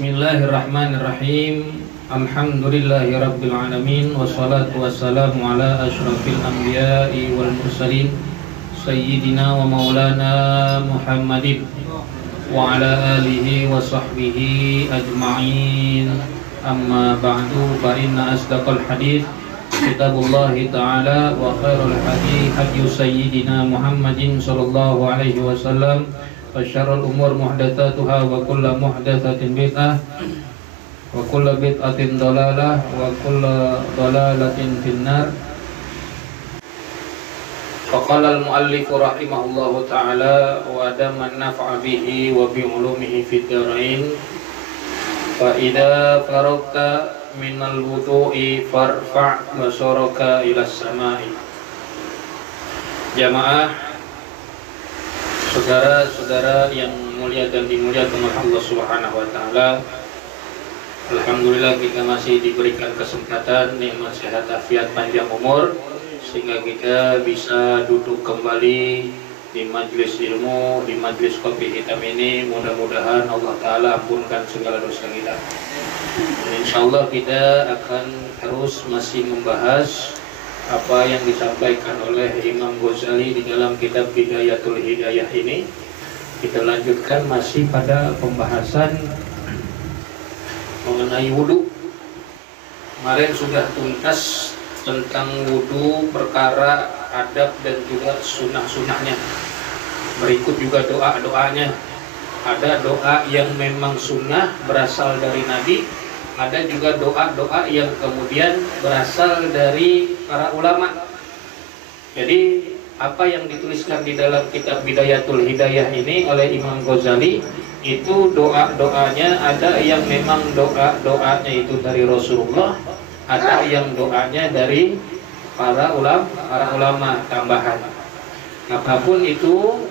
Bismillahirrahmanirrahim. Alhamdulillahirabbil alamin wassalatu wassalamu ala asyrafil anbiya'i wal mursalin sayyidina wa maulana Muhammadin wa ala alihi wa sahbihi ajma'in. Amma ba'du, fa inna asdaqal hadits kitabullah ta'ala wa khairul hadits hadyu sayyidina Muhammadin sallallahu alaihi wasallam. Wa syarrul umur muhdatsatuha wa kullu muhdatsatin bid'ah wa kullu bid'atin dhalalah wa kullu dhalalatin finnar. Faqala al-muallif rahimahullahu ta'ala wa adaman naf'a bihi wa bi ulumihi fid dharain. Fa idza faragta minal wudu'i farfa' basaraka ila samai. Jamaah, saudara-saudara yang mulia dan dimuliakan oleh Allah Subhanahu wa taala. Alhamdulillah kita masih diberikan kesempatan, nikmat sehat afiat panjang umur, sehingga kita bisa duduk kembali di majelis ilmu, di majelis kopi hitam ini. Mudah-mudahan Allah taala ampunkan segala dosa kita. Dan insyaallah kita akan terus masih membahas apa yang disampaikan oleh Imam Ghazali di dalam kitab Bidayatul Hidayah ini. Kita lanjutkan masih pada pembahasan mengenai wudu. Kemarin sudah tuntas tentang wudu, perkara adab dan juga sunnah-sunnahnya. Berikut juga doa-doanya. Ada doa yang memang sunnah berasal dari Nabi, ada juga doa-doa yang kemudian berasal dari para ulama. Jadi apa yang dituliskan di dalam kitab Bidayatul Hidayah ini oleh Imam Ghazali, itu doa-doanya ada yang memang doa-doanya itu dari Rasulullah, ada yang doanya dari para ulama tambahan. Apapun itu,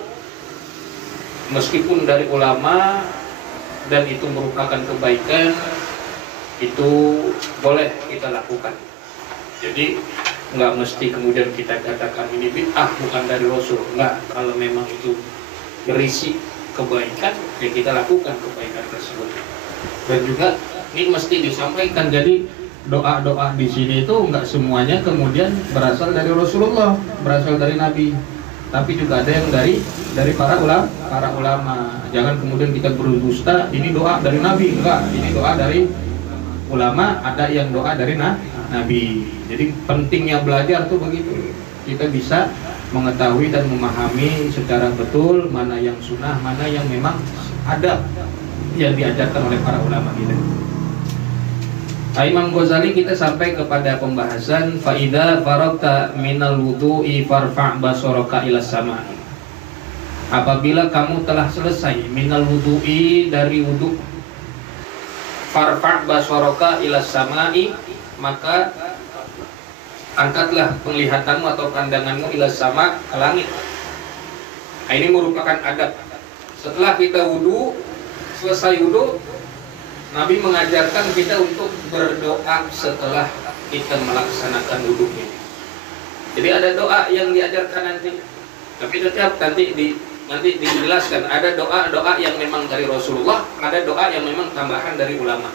meskipun dari ulama dan itu merupakan kebaikan, itu boleh kita lakukan. Jadi nggak mesti kemudian kita katakan ini bid'ah, bukan dari Rasul. Nggak, kalau memang itu berisi kebaikan, ya kita lakukan kebaikan tersebut. Dan juga ini mesti disampaikan, jadi doa-doa di sini itu nggak semuanya kemudian berasal dari Rasulullah, berasal dari Nabi, tapi juga ada yang dari para ulama. Jangan kemudian kita berdusta, ini doa dari Nabi. Enggak, ini doa dari ulama, ada yang doa dari Nabi. Jadi pentingnya belajar tuh begitu. Kita bisa mengetahui dan memahami secara betul mana yang sunnah, mana yang memang adab yang diajarkan oleh para ulama kita. Imam Ghazali kita sampai kepada pembahasan fa idza faragta minal wudu'i farfa' basaraka ila samai. Apabila kamu telah selesai minal wudu'i, dari wudu, farfa' basaraka ila samai, maka angkatlah penglihatanmu atau pandanganmu ila sama, ke langit. Nah, ini merupakan adab. Setelah kita wudu, selesai wudu, Nabi mengajarkan kita untuk berdoa setelah kita melaksanakan wudu ini. Jadi ada doa yang diajarkan nanti, tapi tetap nanti dijelaskan. Ada doa-doa yang memang dari Rasulullah, ada doa yang memang tambahan dari ulama.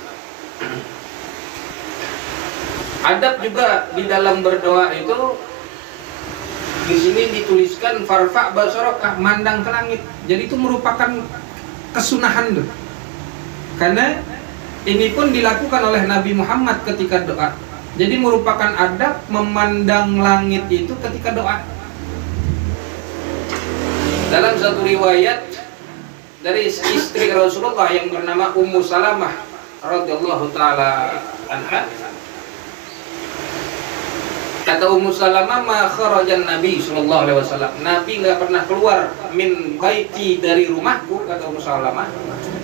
Adab juga di dalam berdoa itu, di sini dituliskan farfa' basaraka, mandang ke langit. Jadi itu merupakan kesunahan tuh. Karena ini pun dilakukan oleh Nabi Muhammad ketika doa. Jadi merupakan adab memandang langit itu ketika doa. Dalam satu riwayat dari istri Rasulullah yang bernama Ummu Salamah radhiyallahu taala anha, kata Ummu Salamah, ma kharajan Nabi sallallahu alaihi wasallam, Nabi enggak pernah keluar min baiti, dari rumahku, kata Ummu Salamah,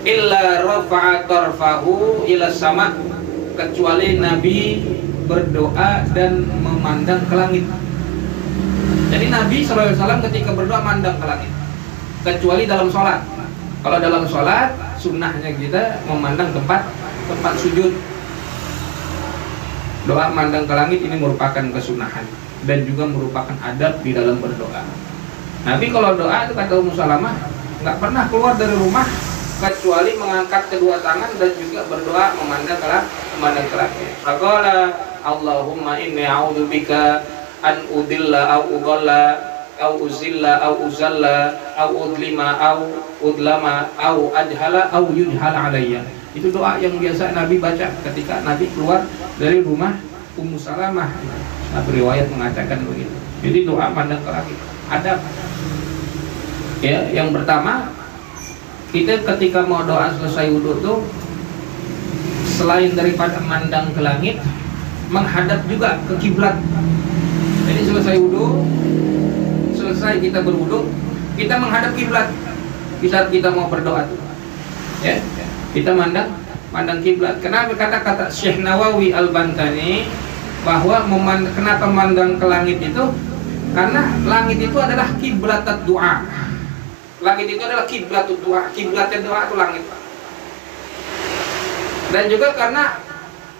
illa rafa'a tarfahu ila sama, kecuali Nabi berdoa dan memandang ke langit. Jadi Nabi sallallahu alaihi wasallam ketika berdoa mandang ke langit, kecuali dalam sholat. Kalau dalam sholat, sunnahnya kita memandang tempat sujud. Doa mandang ke langit ini merupakan kesunahan dan juga merupakan adab di dalam berdoa. Nabi kalau doa itu, kata Ummu Salamah, nggak pernah keluar dari rumah kecuali mengangkat kedua tangan dan juga berdoa memandang ke langit. Faqala Allahumma inni a'udzubika an udilla au udalla au uzilla au uzalla au udlima au udlama au ajhala au yujhala alayya. Itu doa yang biasa Nabi baca ketika Nabi keluar dari rumah Ummu Salamah. Nah, riwayat mengatakan begitu. Jadi doa pandang ke langit. Adab. Ya, yang pertama, kita ketika mau doa selesai wudhu tuh selain daripada memandang ke langit, menghadap juga ke kiblat. Jadi selesai wudhu, selesai kita berwudhu, kita menghadap kiblat. Di saat kita mau berdoa tuh, ya, kita mandang kiblat. Kenapa kata Syekh Nawawi Al-Bantani bahwa kenapa memandang ke langit itu? Karena langit itu adalah kiblat doa. Langit itu adalah kiblat doa. Kiblat doa itu langit. Dan juga karena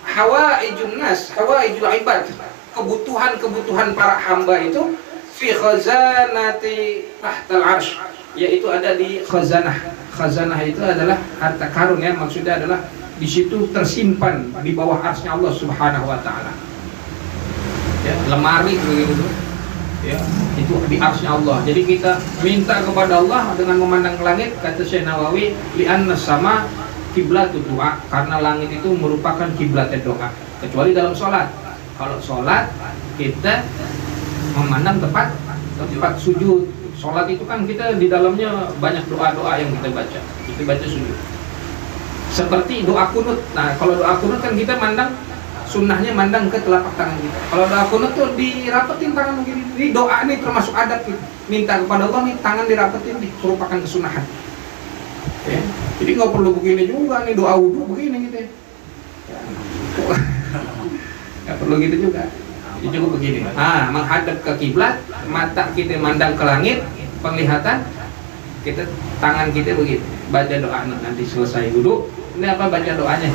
hawaijun nas, hawaijul ibad, kebutuhan para hamba itu fi khazanati tahtal arsh, yaitu ada di khazanah. Khazanah itu adalah harta karun, ya, maksudnya adalah di situ tersimpan di bawah arsy-Nya Allah Subhanahu wa taala. Ya, lemari begitu. Ya, itu di arsy-Nya Allah. Jadi kita minta kepada Allah dengan memandang ke langit, kata Syekh Nawawi, li'anna sama kiblatud doa, karena langit itu merupakan kiblat doa. Kecuali dalam sholat. Kalau sholat kita memandang tempat sujud. Sholat itu kan kita di dalamnya banyak doa-doa yang kita baca. Kita baca sujud. Seperti doa kunut. Nah, kalau doa kunut kan kita mandang, sunnahnya mandang ke telapak tangan kita. Kalau doa kunut tuh dirapetin tangan begini. Ini doa ini termasuk adab gitu. Minta kepada Allah nih tangan dirapetin, merupakan kesunahan. Ya. Jadi nggak perlu begini juga nih, doa wudhu begini gitu ya. Nggak perlu gitu juga. Jadi cukup begini. Menghadap ke kiblat, mata kita mandang ke langit, penglihatan kita, tangan kita begini. Baca doa nanti selesai wudhu. Ini apa baca doanya?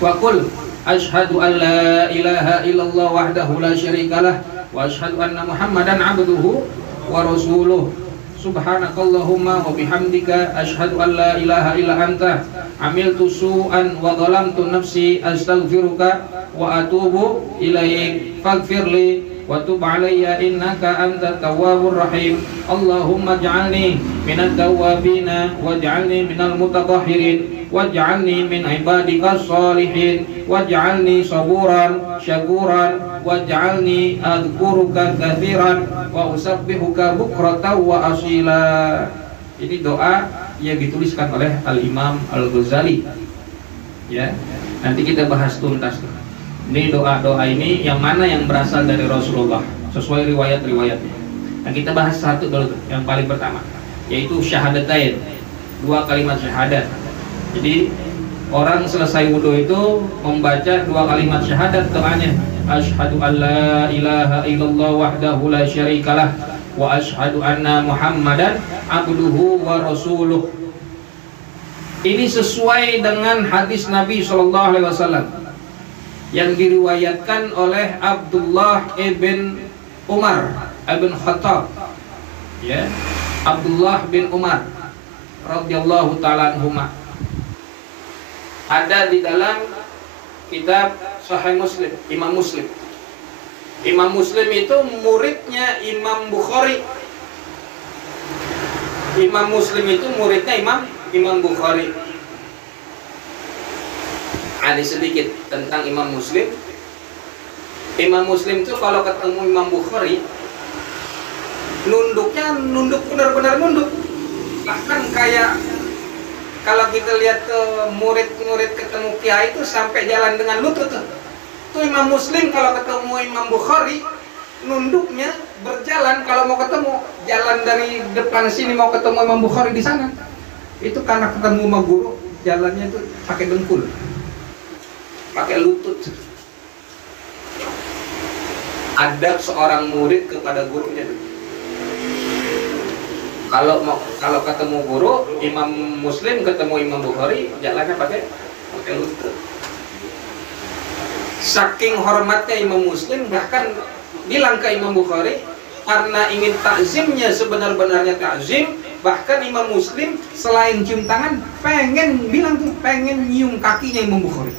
Wa qul asyhadu an la ilaha illallah wahdahu la syarikalah wa asyhadu anna Muhammadan abduhu wa rasuluh. Subhanakallahumma wa bihamdika asyhadu an la ilaha illa anta amiltu su'an wa dhalamtu nafsi astaghfiruka wa atubu ilaik faghfirli wa tub alayya innaka antat tawwabur rahim. Allahumma ij'alni minat tawwabina waj'alni minal mutatahhirin waj'alni min ibadikas salihin waj'alni saburan syakuran waj'alni adhkuruka katsiran wa usabbihuka bukratan wa asila. Ini doa yang dituliskan oleh Al-Imam Al-Ghazali. Ya, nanti kita bahas tuntas. Ini doa-doa ini yang mana yang berasal dari Rasulullah sesuai riwayat-riwayatnya. Nah, kita bahas satu dulu tuh, yang paling pertama, yaitu syahadatain, 2 kalimat syahadat. Jadi orang selesai wudhu itu membaca 2 kalimat syahadat, doanya asyhadu an la ilaha illallah wahdahu la syarikalah wa asyhadu anna Muhammadan abduhu wa rasuluh. Ini sesuai dengan hadis Nabi SAW yang diriwayatkan oleh Abdullah ibn Umar ibn Khattab, ya, Abdullah bin Umar radhiyallahu ta'ala anhuma. Ada di dalam kitab Sahih Muslim, Imam Muslim. Imam Muslim itu muridnya Imam Bukhari. Imam Muslim itu muridnya Imam Bukhari. Ada sedikit tentang Imam Muslim. Imam Muslim itu kalau ketemu Imam Bukhari, nunduknya nunduk benar-benar nunduk. Bahkan kayak kalau kita lihat ke murid-murid ketemu kiai itu sampai jalan dengan lutut tuh. Itu Imam Muslim kalau ketemu Imam Bukhari, nunduknya berjalan kalau mau ketemu, jalan dari depan sini mau ketemu Imam Bukhari di sana. Itu karena ketemu sama guru, jalannya itu pakai dengkul, pakai lutut. Adab seorang murid kepada gurunya. Kalau ketemu guru, Imam Muslim ketemu Imam Bukhari, jalannya pakai lutut. Saking hormatnya Imam Muslim, bahkan bilang ke Imam Bukhari, karena ingin takzimnya sebenar-benarnya takzim, Bahkan Imam Muslim selain cium tangan pengen bilang tuh pengen nyium kakinya Imam Bukhari.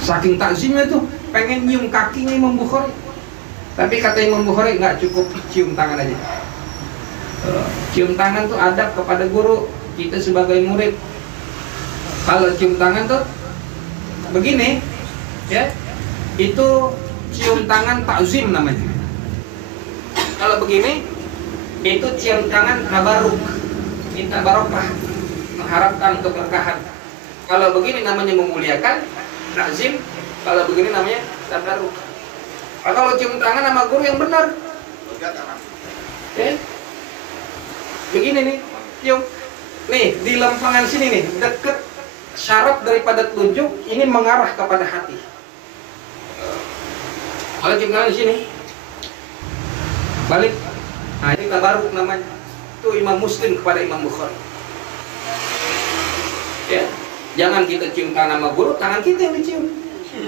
Saking takzimnya tuh pengen nyium kakinya Imam Bukhari. Tapi kata Imam Bukhari nggak cukup cium tangan aja. Cium tangan tuh adab kepada guru, kita sebagai murid. Kalau cium tangan tuh begini, ya, itu cium tangan takzim namanya. Kalau begini, itu cium tangan tabaruk, minta barokah, mengharapkan keberkahan. Kalau begini namanya memuliakan, takzim. Kalau begini namanya tabaruk. Kalau cium tangan sama guru yang benar, ya, begini nih, cium. Nih di lempengan sini nih, deket syaraf daripada telunjuk, ini mengarah kepada hati. Kalau cium tangan di sini, balik. Nah ini tabaruk namanya. Itu Imam Muslim kepada Imam Bukhari. Ya, jangan kita cium tangan sama guru, tangan kita yang dicium.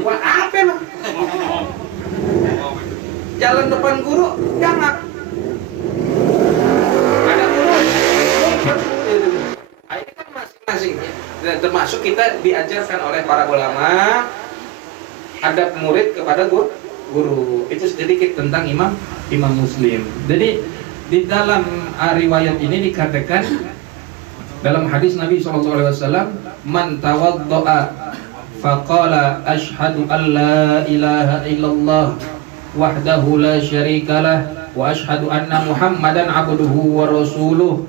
Wah apa lah? Jalan depan guru, jangan. Ada guru. Nah, ini kan masing-masing. Dan termasuk kita diajarkan oleh para ulama adab murid kepada guru. Itu sedikit tentang Imam Muslim. Jadi di dalam riwayat ini dikatakan dalam hadis Nabi SAW, man tawaddo'a faqala ashhadu an la ilaha illallah wahdahu la syarikalah wa ashhadu anna muhammadan abduhu wa rasuluh.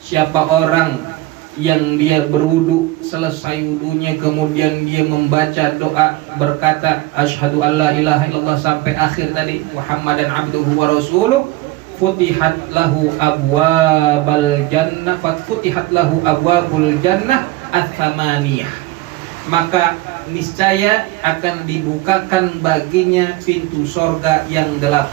Siapa orang yang dia berwudu, selesai wudunya kemudian dia membaca doa berkata asyhadu alla ilaha illallah sampai akhir tadi muhammadan abduhu wa rasuluh, futihat lahu abwabul jannah, futihat lahu abwabul jannah ats-tsamaniyah, maka niscaya akan dibukakan baginya pintu sorga yang 8.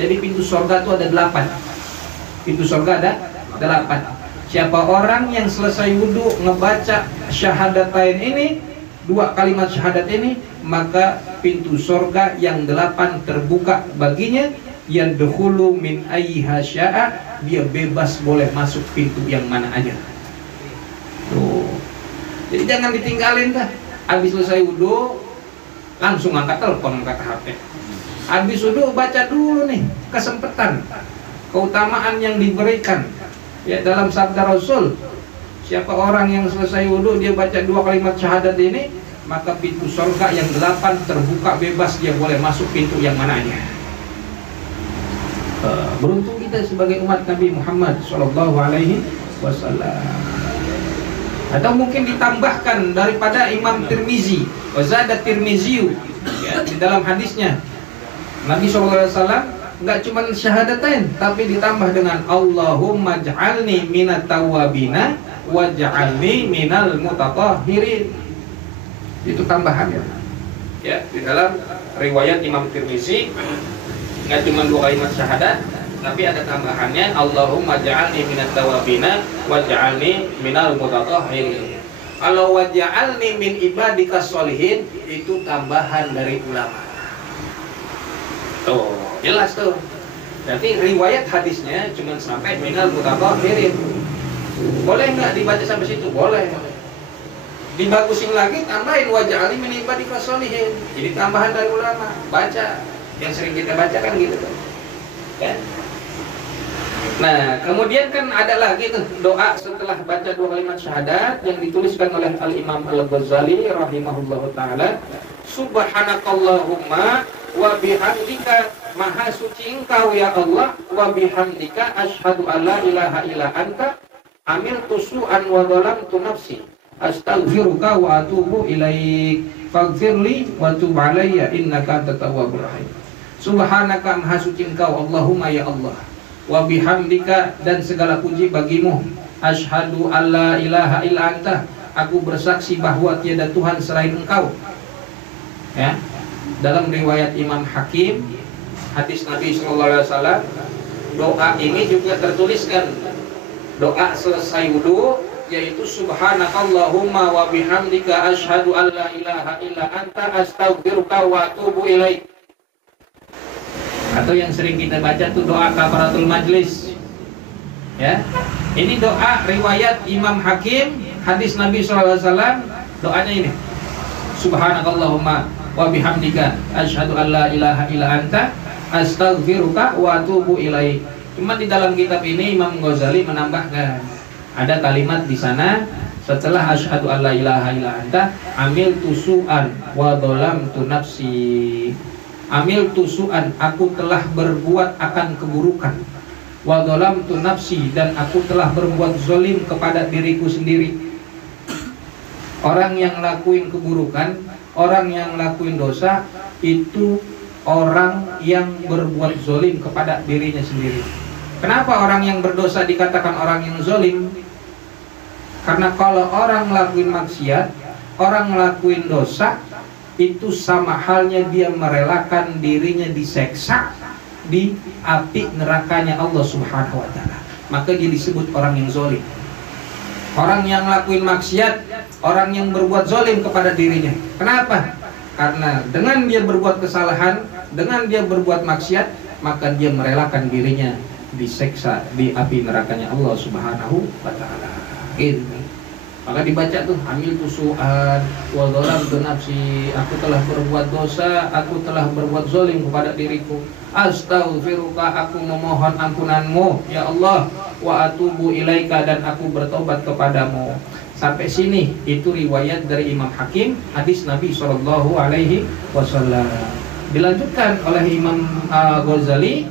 Jadi pintu sorga itu ada 8. Pintu sorga ada 8. Siapa orang yang selesai wudhu ngebaca syahadatain ini, 2 kalimat syahadat ini, maka pintu sorga yang 8 terbuka baginya. Yadkhulu min ayyiha syaa, dia bebas boleh masuk pintu yang mana aja. Tuh. Jadi jangan ditinggalin dah. Habis selesai wudhu langsung angkat telepon, angkat HP. Habis wudhu baca dulu nih kesempatan, keutamaan yang diberikan. Ya, dalam sabda Rasul, siapa orang yang selesai wudhu dia baca 2 kalimat syahadat ini, maka pintu surga yang 8 terbuka bebas, dia boleh masuk pintu yang mana aja. Beruntung kita sebagai umat Nabi Muhammad SAW. Atau mungkin ditambahkan daripada Imam Tirmizi, wazada Tirmizi, ya, di dalam hadisnya Nabi SAW nggak cuma syahadatain, tapi ditambah dengan Allahumma ja'alni minat tawabina wa ja'alni minal mutatahhirin. Itu tambahannya. Ya, di dalam riwayat Imam Tirmizi nggak cuma 2 kalimat syahadat, tapi ada tambahannya Allahumma ja'alni minat tawabina wa ja'alni minal mutatahhirin. Kalau wa ja'alni min ibadika sholihin itu tambahan dari ulama. Tuh, jelas tuh. Berarti riwayat hadisnya cuma sampai minal mutatahhirin. Boleh nggak dibaca sampai situ? Boleh. Dibagusin lagi, tambahin wa ja'alni min ibadika sholihin. Jadi tambahan dari ulama. Baca. Yang sering kita baca kan gitu tuh. Ya. Nah, kemudian kan ada lagi tuh doa setelah baca 2 kalimat syahadat yang dituliskan oleh Al-Imam Al-Ghazali rahimahullahu taala. Subhanakallahumma wa bihamdika, maha suci engkau ya Allah, wa bihamdika asyhadu alla ilaha illa anta amiltu su'an wa dhalamtu nafsi astaghfiruka wa atubu ilaik faghfirli wa tub alayya innaka antat tawwabur rahim. Subhanaka, maha suci engkau Allahumma ya Allah, wa bihamdika, dan segala puji bagimu, asyhadu alla ilaha illa anta, aku bersaksi bahwa tiada Tuhan selain engkau. Ya, dalam riwayat Imam Hakim, hadis Nabi SAW, doa ini juga tertuliskan doa selesai wudu, yaitu subhanakallahumma wa bihamdika asyhadu alla ilaha illa anta astaghfiruka wa atubu ilaik. Atau yang sering kita baca tuh doa kafaratul majlis, Ya, ini doa riwayat Imam Hakim, hadis Nabi SAW. Doanya ini: Subhanakallahumma wa bihamdika asyhadu an la ilaha illa anta astaghfiruka wa atubu ilaik. Cuma di dalam kitab ini Imam Ghazali menambahkan ada kalimat di sana setelah asyhadu an la ilaha illa anta, amil tusuan wa dhalamtu nafsi. Amil tusuan, aku telah berbuat akan keburukan. Wa dhalamtu nafsi, dan aku telah berbuat zalim kepada diriku sendiri. Orang yang lakuin keburukan, orang yang lakuin dosa, itu orang yang berbuat zalim kepada dirinya sendiri. Kenapa orang yang berdosa dikatakan orang yang zalim? Karena kalau orang lakuin maksiat, orang lakuin dosa, itu sama halnya dia merelakan dirinya diseksa di api nerakanya Allah Subhanahu wa taala. Maka dia disebut orang yang zalim. Orang yang lakuin maksiat, orang yang berbuat zalim kepada dirinya. Kenapa? Karena dengan dia berbuat kesalahan, dengan dia berbuat maksiat, maka dia merelakan dirinya diseksa di api nerakanya Allah Subhanahu wa taala. Ini maka dibaca tuh, amil tusuan wa dhalamtu nafsi, aku telah berbuat dosa, aku telah berbuat zalim kepada diriku. Astaghfiruka, aku memohon ampunanmu ya Allah, wa atubu ilaika, dan aku bertobat kepadamu. Sampai sini itu riwayat dari Imam Hakim, hadis Nabi sallallahu alaihi wasallam. Dilanjutkan oleh Imam Ghazali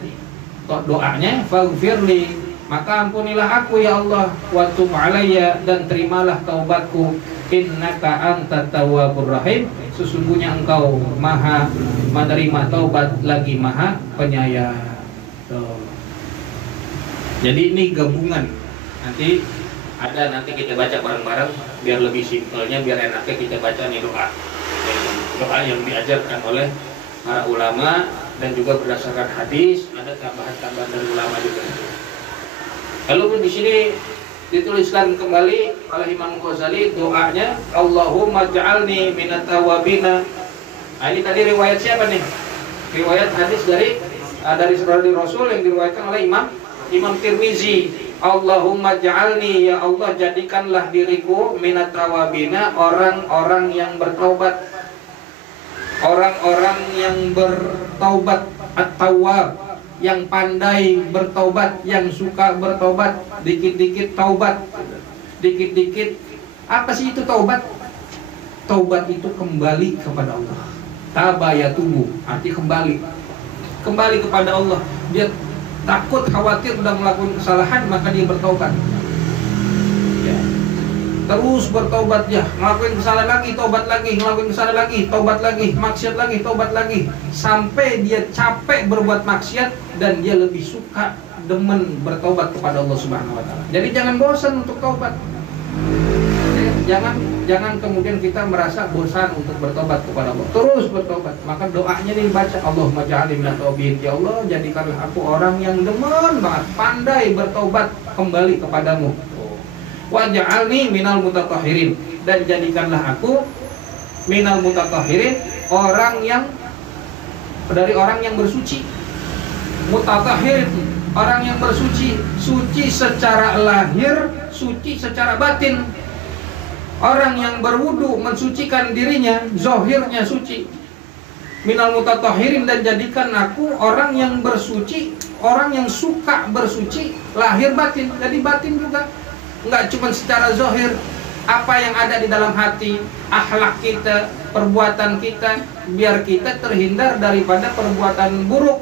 doanya, faghfirli, maka ampunilah aku ya Allah, wa tub alayya, dan terimalah taubatku, innaka antat tawwabur rahim, sesungguhnya engkau maha menerima taubat lagi maha penyayang. Jadi ini gabungan, nanti kita baca bareng-bareng biar lebih simpelnya, biar enaknya kita baca nih doa yang diajarkan oleh para ulama dan juga berdasarkan hadis, ada tambahan-tambahan dari ulama juga. Lalu di sini dituliskan kembali oleh Imam Ghazali doanya, Allahumma ja'alni minat tawabina. Nah, ini tadi riwayat siapa nih? Riwayat hadis dari saudara Rasul yang diriwayatkan oleh Imam Tirmizi. Allahumma ja'alni, ya Allah jadikanlah diriku minat tawabina, orang-orang yang bertaubat. Orang-orang yang bertaubat, at-tawwab, yang pandai bertaubat, yang suka bertaubat, dikit-dikit taubat, dikit-dikit. Apa sih itu taubat? Taubat itu kembali kepada Allah. Tabayatubu, arti kembali kepada Allah. Dia takut, khawatir sudah melakukan kesalahan, maka dia bertaubat. Ya. Terus bertaubat, ya, ngelakuin kesalahan lagi, taubat lagi, ngelakuin kesalahan lagi, taubat lagi, maksiat lagi, taubat lagi, sampai dia capek berbuat maksiat dan dia lebih suka, demen bertaubat kepada Allah Subhanahu wa taala. Jadi jangan bosan untuk taubat. Jangan kemudian kita merasa bosan untuk bertobat kepada Allah. Terus bertobat. Maka doanya nih baca, Allahumma ja'alni minat tawabin. Ya Allah, jadikanlah aku orang yang demen banget, pandai bertobat kembali kepadamu. Wa ja'alni minal mutatahhirin, dan jadikanlah aku minal mutatahhirin, orang yang bersuci. Mutatahhirin, orang yang bersuci, suci secara lahir, suci secara batin. Orang yang berwudu mensucikan dirinya, zahirnya suci. Minal mutatahhirin, dan jadikan aku orang yang bersuci, orang yang suka bersuci lahir batin. Jadi batin juga, enggak cuma secara zahir, apa yang ada di dalam hati, akhlak kita, perbuatan kita, biar kita terhindar daripada perbuatan buruk,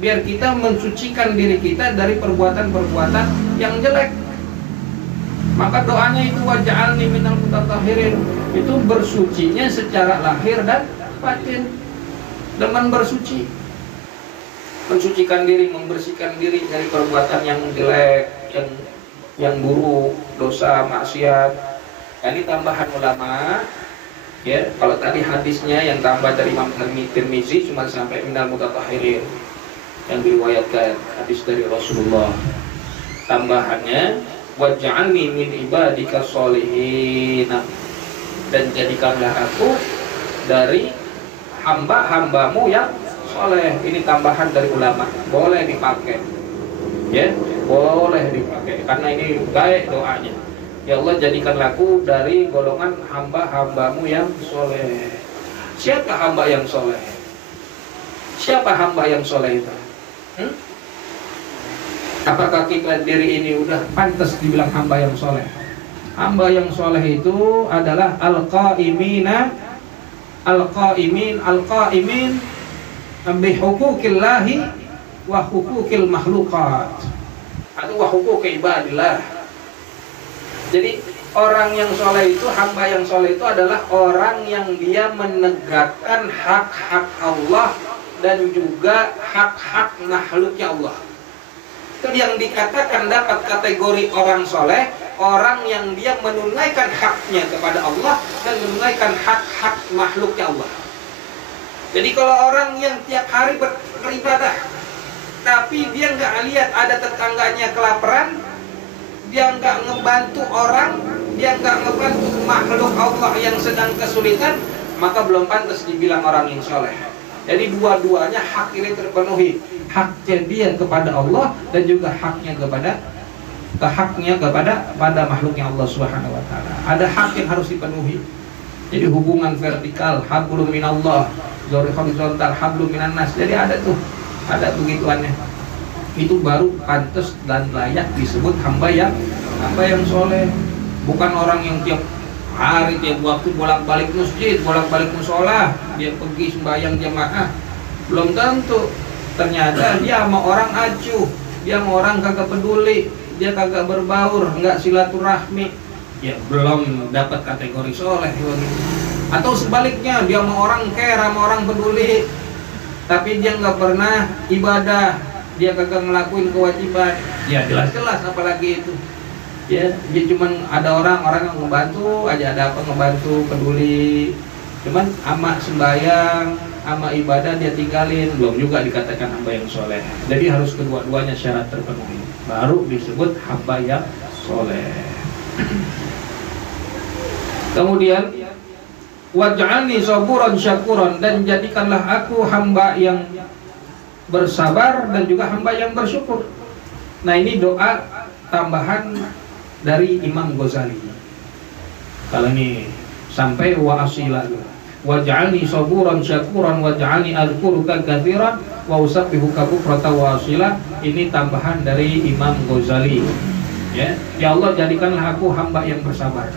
biar kita mensucikan diri kita dari perbuatan-perbuatan yang jelek. Maka doanya itu waj'alni minal mutatahhirin, itu bersucinya secara lahir dan batin, dengan bersuci, mensucikan diri, membersihkan diri dari perbuatan yang jelek, yang buruk, dosa, maksiat. Ini tambahan ulama. Ya, kalau tadi hadisnya yang tambah dari Imam Tirmizi cuma sampai minal mutatahhirin, yang diriwayatkan hadis dari Rasulullah. Tambahannya waj'alni min ibadika sholihin, dan jadikanlah aku dari hamba-hambamu yang soleh. Ini tambahan dari ulama, boleh dipakai. Ya, boleh dipakai karena ini baik doanya. Ya Allah, jadikanlah aku dari golongan hamba-hambamu yang soleh. Siapa hamba yang soleh? Siapa hamba yang soleh itu? Apakah kita diri ini udah pantas dibilang hamba yang soleh? Hamba yang soleh itu adalah al-qaimin bihuquqillahi wa huquqil makhluqat atau wa huquqi ibadillah. Jadi orang yang soleh itu, hamba yang soleh itu adalah orang yang dia menegakkan hak-hak Allah dan juga hak-hak makhluknya Allah. Itu yang dikatakan dapat kategori orang soleh, orang yang dia menunaikan haknya kepada Allah dan menunaikan hak-hak makhluknya Allah. Jadi kalau orang yang tiap hari beribadah, tapi dia nggak lihat ada tetangganya kelaparan, dia nggak ngebantu orang, dia nggak ngebantu makhluk Allah yang sedang kesulitan, maka belum pantas dibilang orang yang soleh. Jadi dua-duanya hak ini terpenuhi, haknya dia kepada Allah dan juga haknya kepada makhluknya Allah Subhanahu wa taala. Ada hak yang harus dipenuhi. Jadi hubungan vertikal, hablum minallah, horizontal, hablum minan nas. Jadi ada begituannya. Itu baru pantas dan layak disebut hamba yang soleh. Bukan orang yang tiap hari, tiap waktu bolak-balik masjid, bolak-balik musola, dia pergi sembahyang jamaah. Belum tentu. Ternyata dia sama orang acuh, dia sama orang kagak peduli, dia kagak berbaur, nggak silaturahmi, ya belum dapat kategori soleh. Atau sebaliknya, dia sama orang care, sama orang peduli, tapi dia nggak pernah ibadah, dia kagak ngelakuin kewajiban, ya jelas-jelas apalagi itu. Ya, dia cuman ada orang yang ngebantu aja, ada apa ngebantu, peduli, cuman ama sembahyang, ama ibadah dia tinggalin, belum juga dikatakan hamba yang soleh. Jadi harus kedua-duanya syarat terpenuhi, baru disebut hamba yang soleh. Kemudian waj'alni saburan syakuran, dan jadikanlah aku hamba yang bersabar dan juga hamba yang bersyukur. Nah, ini doa tambahan dari Imam Ghazali. Kalau ini sampai wa asila, waj'alni saburan syakuran waj'alni adhkuruka katsiran wa usabbihuka bukratan wa asila. Ini tambahan dari Imam Ghazali. Ya Allah, jadikanlah aku hamba yang bersabar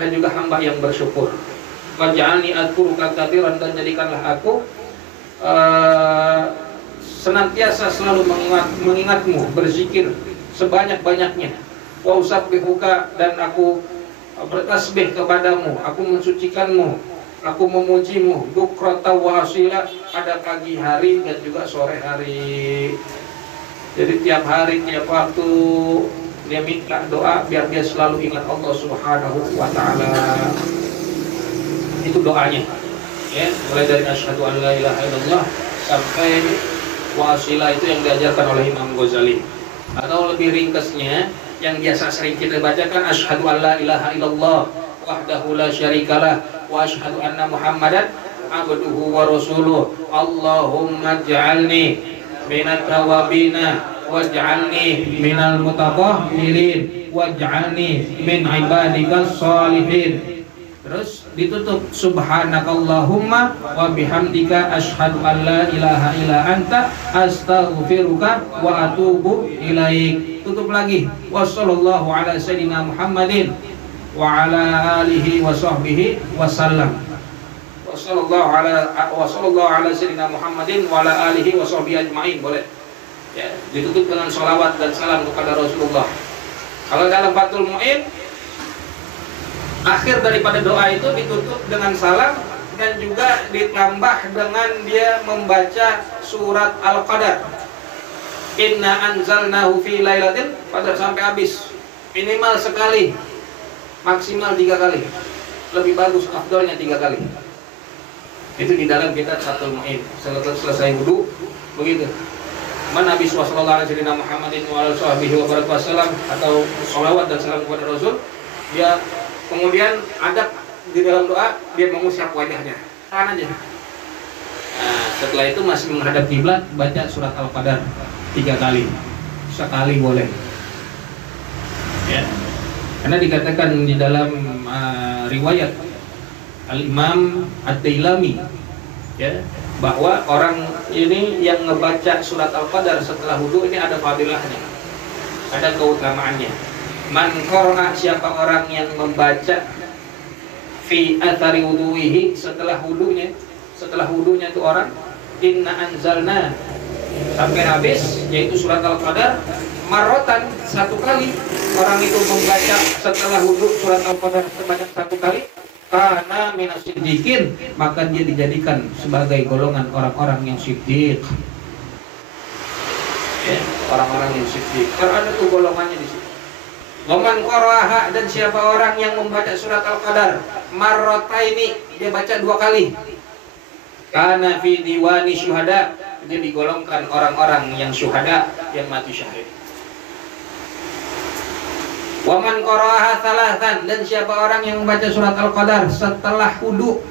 dan juga hamba yang bersyukur. Waj'alni adhkuruka katsiran, dan jadikanlah aku senantiasa selalu mengingatmu, berzikir sebanyak-banyaknya. Wa usabbihuka, dan aku bertasbih kepadamu, aku mensucikanmu, aku memujimu, bukrata wa asila, pada pagi hari dan juga sore hari. Jadi tiap hari, tiap waktu dia minta doa biar dia selalu ingat Allah Subhanahu wa taala. Itu doanya. Ya, mulai dari asyhadu an la ilaha illallah sampai wa asila, itu yang diajarkan oleh Imam Ghazali. Atau lebih ringkasnya yang biasa sering kita bacakan, asyhadu an la ilaha illallah wahdahu la syarikalah wa asyhadu anna Muhammadan abduhu wa rasuluh. Allahumma ij'alni minat tawabina waj'alni minal mutatahhirin waj'alni min ibadikas sholihin. Terus ditutup subhanakallahumma wa bihamdika asyhadu an la ilaha illa anta astaghfiruka wa atubu ilaik. Tutup lagi, wassallallahu ala sayyidina Muhammadin wa ala alihi wa sahbihi wasallam. Wassallallahu ala sayyidina Muhammadin wa ala alihi wa sahbihi ajma'in. Boleh ya, ditutup dengan sholawat dan salam kepada Rasulullah. Kalau dalam Fathul Mu'in, akhir daripada doa itu ditutup dengan salam dan juga ditambah dengan dia membaca surat Al-Qadar. Inna anzalnahu fi lailatul qadar sampai habis. Minimal sekali, maksimal 3 kali. Lebih bagus afdalnya 3 kali. Itu di dalam kitab Fathul Mu'in. Selesai wudu begitu. Nabi sallallahu alaihi wasallam Muhammadin wa ala sahbihi wa baraka wasallam, atau sholawat dan salam kepada Rasul. Dia kemudian adab di dalam doa, dia mengusap wajahnya, tahan aja. Nah, setelah itu masih menghadap kiblat, baca surat Al-Qadar 3 kali, sekali boleh. Ya. Karena dikatakan di dalam riwayat Al-Imam Ad-Dailami, ya, bahwa orang ini yang ngebaca surat Al-Qadar setelah wudu ini ada fadilahnya, ada keutamaannya. Man qara'a, siapa orang yang membaca fi athari wudu'ihi, setelah wudunya itu orang, inna anzalna sampai habis, yaitu surat Al-Qadar marotan, satu kali orang itu membaca setelah wudu surat Al-Qadar sebanyak satu kali, karena minas siddiqin, maka dia dijadikan sebagai golongan orang-orang yang siddiq. Ya, orang-orang yang siddiq. Karena ada tuh golongannya di situ. Waman qara'aha, dan siapa orang yang membaca surat Al-Qadar marrataini, dia baca 2 kali, kana fi diwani syuhada, dia digolongkan orang-orang yang syuhada, yang mati syahid. Waman qara'aha thalathan, dan siapa orang yang membaca surat Al-Qadar setelah wudu,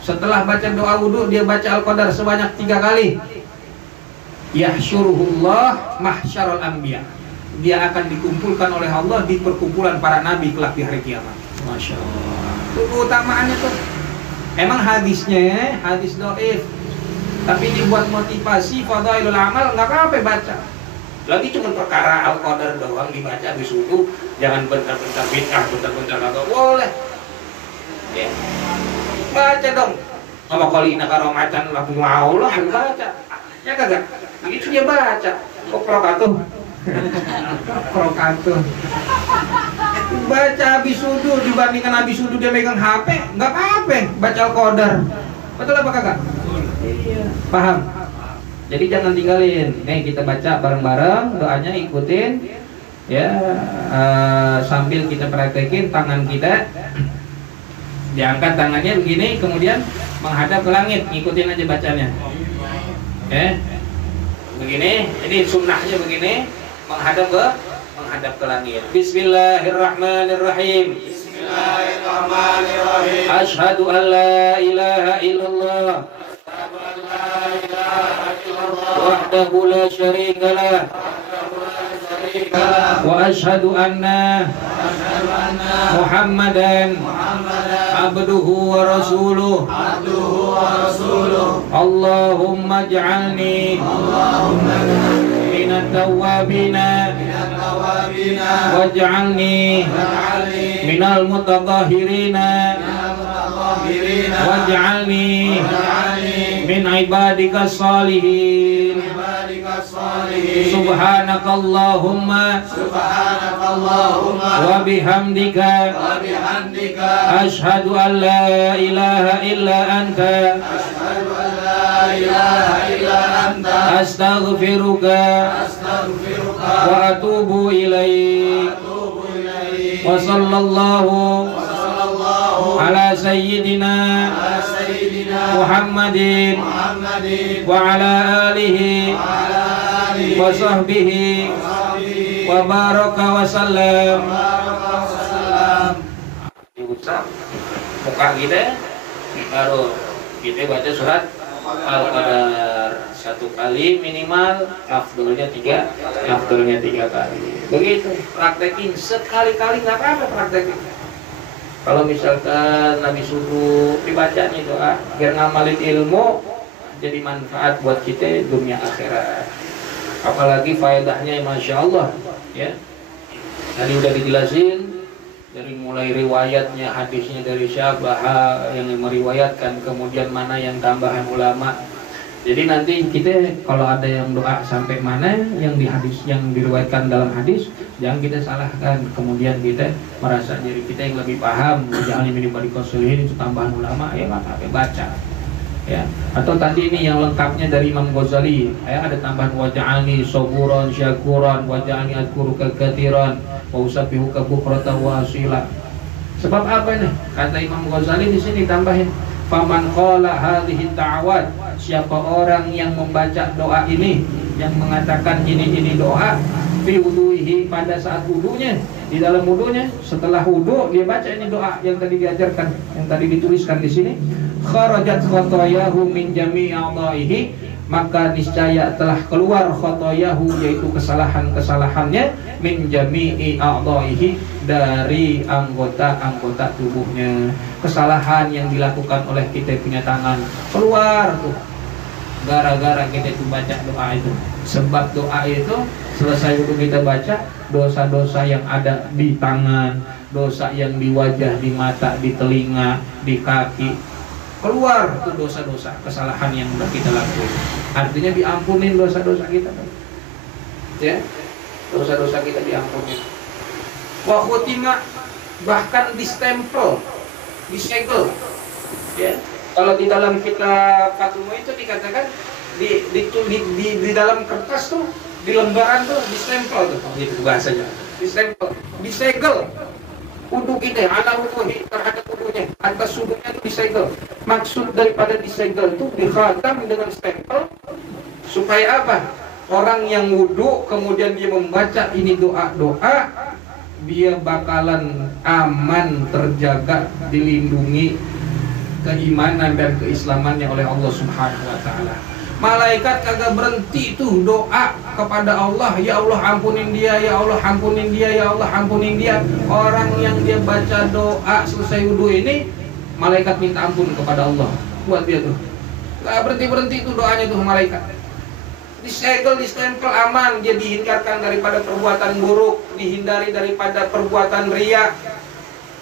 setelah baca doa wudu dia baca Al-Qadar sebanyak 3 kali, yahsyuruhullah mahsyarul anbiya, dia akan dikumpulkan oleh Allah di perkumpulan para nabi kelak di hari kiamat. Masya Allah. Itu keutamaannya tuh. Emang hadisnya hadis dhaif, tapi dibuat motivasi fadailul amal, nggak apa-apa baca. Lagi cuma perkara Al-Qadar doang dibaca habis wudu, jangan bentar-bentar bid'ah, bentar-bentar kagak boleh. Ya. Baca dong. Apa kali ini karomatan lagu mau lah baca. Ya kagak. Begitu dia baca. Kok prokatuh. Prokatuh. Baca habis wudu dibandingkan habis wudu dia megang HP, nggak apa-apa baca Al-Qadar. Betul apa kagak? Iya. Paham? Jadi jangan tinggalin. Nih kita baca bareng-bareng, doanya ikutin, ya, sambil kita praktekin tangan kita, diangkat tangannya begini, kemudian menghadap ke langit, ikutin aja bacanya. Begini, ini sunnahnya begini, menghadap ke langit. Bismillahirrahmanirrahim. Bismillahirrahmanirrahim. Asyhadu an la ilaha illallah. Wahdahu la syarika lah. Wa asyhadu anna Muhammadan abduhu wa rasuluh. Allahumma ij'alni minat tawwabina waj'alni minal mutatahhirina waj'alni min ibadikas salihin. Subhanakallahumma wa bihamdika asyhadu an la ilaha illa anta astaghfiruka wa atubu ilaik. Wa sallallahu ala sayyidina Muhammadin wa ala alihi wa sahbihi wa baraka wa sallam. Diucap muka kita, baru kita baca surat Al-Qadar 1 kali minimal, afdolnya 3 kali. Begitu, praktekin sekali-kali, nggak apa-apa praktekin. Kalau misalkan habis wudu dibaca nih doa, biar ngamalin ilmu, jadi manfaat buat kita dunia akhirat. Apalagi faedahnya, masya Allah, ya. Tadi udah dijelasin dari mulai riwayatnya, hadisnya dari siapa yang meriwayatkan, kemudian mana yang tambahan ulama. Jadi nanti kita kalau ada yang doa sampai mana yang di hadis, yang diriwayatkan dalam hadis, jangan kita salahkan. Kemudian kita merasa diri kita yang lebih paham. Jangan ini itu tambahan ulama, ya maka baca. Ya. Atau tadi ini yang lengkapnya dari Imam Ghazali, ya, ada tambahan waj'alni saburan syakuran waj'alni adkuruka katsiran wa usabbihuka bukratan wa asila. Sebab apa nih? Kata Imam Ghazali di sini tambahin, faman qala hadhihi ta'awad, siapa orang yang membaca doa ini, yang mengatakan ini doa fi wudu'ihi, pada saat wudunya, di dalam wudunya, setelah wudu dia baca ini doa yang tadi diajarkan, yang tadi dituliskan di sini, kharajat khotoyahu min jami'i a'dha'ihi, maka niscaya telah keluar khotoyahu, yaitu kesalahan-kesalahannya, min jami'i a'dha'ihi, dari anggota-anggota tubuhnya. Kesalahan yang dilakukan oleh kita punya tangan keluar tuh gara-gara kita itu baca doa itu. Sebab doa itu selesai wudu kita baca, dosa-dosa yang ada di tangan, dosa yang di wajah, di mata, di telinga, di kaki, keluar tuh dosa-dosa, kesalahan yang sudah kita lakukan. Artinya diampunin dosa-dosa kita, ya, dosa-dosa kita diampunin. Wa khutima, bahkan distempel, disegel, ya. Kalau di dalam kitab Fatwa itu dikatakan di dalam kertas tuh, di lembaran tuh distempel tuh, gitu bahasanya, distempel, disegel. Wudu kita, ala wuduhi, terhadap wudunya, atas wudunya itu disegel. Maksud daripada disegel itu dikhatam dengan stempel, supaya apa? Orang yang wudu kemudian dia membaca ini doa-doa, dia bakalan aman, terjaga, dilindungi keimanan dan keislamannya oleh Allah Subhanahu wa taala. Malaikat kagak berhenti tuh doa kepada Allah, ya Allah ampunin dia, ya Allah ampunin dia, ya Allah ampunin dia. Orang yang dia baca doa selesai wudu ini, malaikat minta ampun kepada Allah buat dia tuh. Gak berhenti tuh doanya tuh malaikat. Disegel, distempel, aman, dia dihindarkan daripada perbuatan buruk, dihindari daripada perbuatan riya,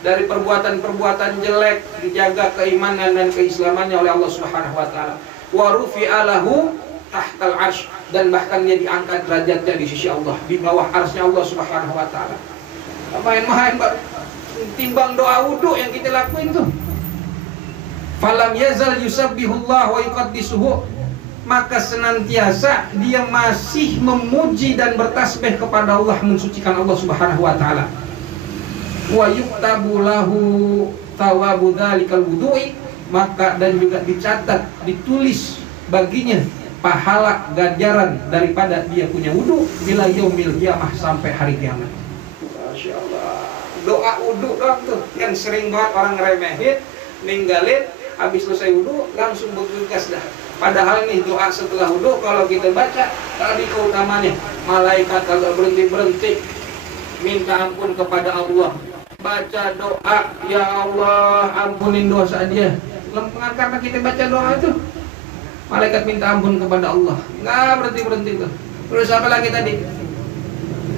dari perbuatan-perbuatan jelek, dijaga keimanan dan keislamannya oleh Allah Subhanahu wa taala. Wa rufi'a lahu tahtal arsy, dan bahkan dia diangkat derajatnya di sisi Allah, di bawah arsy Allah Subhanahu wa taala. Main-main timbang doa wudu yang kita lakuin tuh. Falam yazal yusabbihullah wa yuqaddisuhu, maka senantiasa dia masih memuji dan bertasbih kepada Allah, mensucikan Allah Subhanahu wa taala. Wa yuktabu lahu thawabu dzalikal wudu'i, maka dan juga dicatat, ditulis baginya pahala ganjaran daripada dia punya wudu bila yaumil qiyamah, sampai hari kiamat. Masya Allah. Doa wudu doang tuh yang sering banget orang remehin, ninggalin, habis selesai wudu langsung bergegas dah. Padahal nih doa setelah wudu kalau kita baca tadi keutamanya, malaikat kagak berhenti minta ampun kepada Allah. Baca doa, ya Allah ampunin dosa dia. Karena kita baca doa itu, malaikat minta ampun kepada Allah. Nggak berhenti tuh. Terus apa lagi tadi?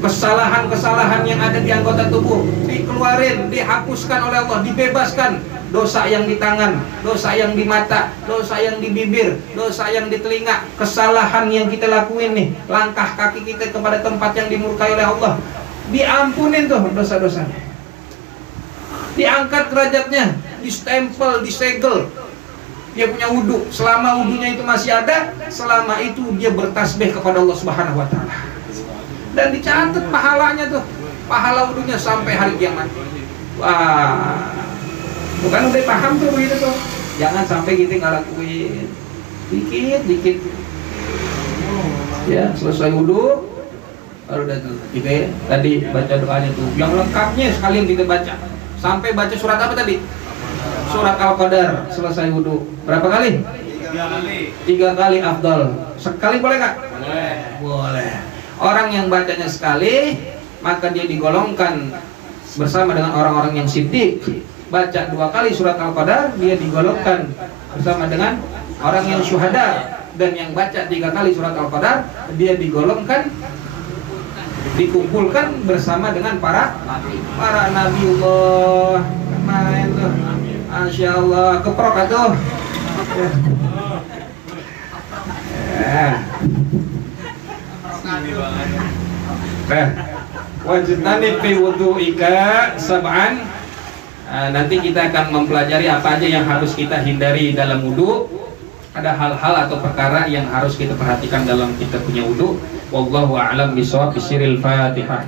Kesalahan-kesalahan yang ada di anggota tubuh dikeluarin, dihapuskan oleh Allah, dibebaskan. Dosa yang di tangan, dosa yang di mata, dosa yang di bibir, dosa yang di telinga, kesalahan yang kita lakuin nih, langkah kaki kita kepada tempat yang dimurkai oleh Allah, diampunin tuh dosa-dosanya. Diangkat derajatnya, distempel, disegel. Dia punya wudu, selama wudunya itu masih ada, selama itu dia bertasbih kepada Allah Subhanahu wa taala. Dan dicatat pahalanya tuh, pahala wudunya sampai hari kiamat. Wah, bukan udah paham tuh begitu tuh. Jangan sampai kita nggak lakuin. Dikit. Ya, selesai wudu baru dah tuh. Gitu ya. Tadi baca doanya tuh. Yang lengkapnya sekalian kita baca. Sampai baca surat apa tadi? Surat Al-Qadar selesai wudu. Berapa kali? 3 kali afdal. Sekali boleh nggak? Boleh. Orang yang bacanya sekali, maka dia digolongkan bersama dengan orang-orang yang siddiq. Baca 2 kali surat Al-Qadar, dia digolongkan bersama dengan orang yang syuhada. Dan yang baca 3 kali surat Al-Qadar, dia digolongkan, dikumpulkan bersama dengan para nabiullah. Main tuh, Masya Allah, keprok atuh. Wajibnani fi wudu'ika sab'an. Nanti kita akan mempelajari apa aja yang harus kita hindari dalam wudu. Ada hal-hal atau perkara yang harus kita perhatikan dalam kita punya wudu. Wallahu a'lam bishawab. Bisiril Fatihah.